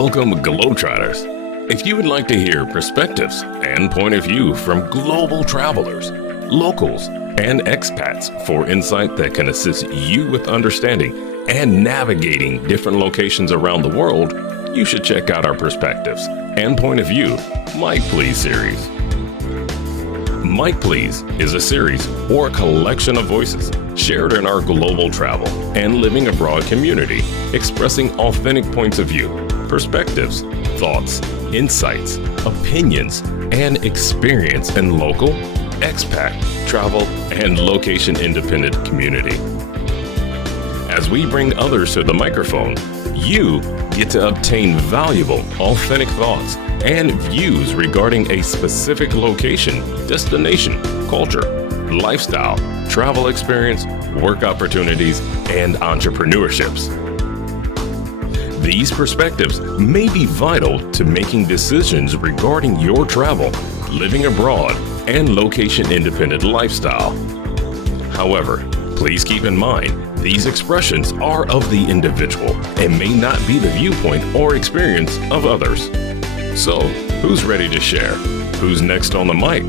Welcome, Globetrotters. If you would like to hear perspectives and point of view from global travelers, locals, and expats for insight that can assist you with understanding and navigating different locations around the world, you should check out our Perspectives and Point of View Mike Please series. Mike Please is a series or a collection of voices shared in our global travel and living abroad community, expressing authentic points of view, perspectives, thoughts, insights, opinions, and experience in local, expat, travel, and location-independent community. As we bring others to the microphone, you get to obtain valuable, authentic thoughts and views regarding a specific location, destination, culture, lifestyle, travel experience, work opportunities, and entrepreneurships. These perspectives may be vital to making decisions regarding your travel, living abroad, and location-independent lifestyle. However, please keep in mind, these expressions are of the individual and may not be the viewpoint or experience of others. So, who's ready to share? Who's next on the mic?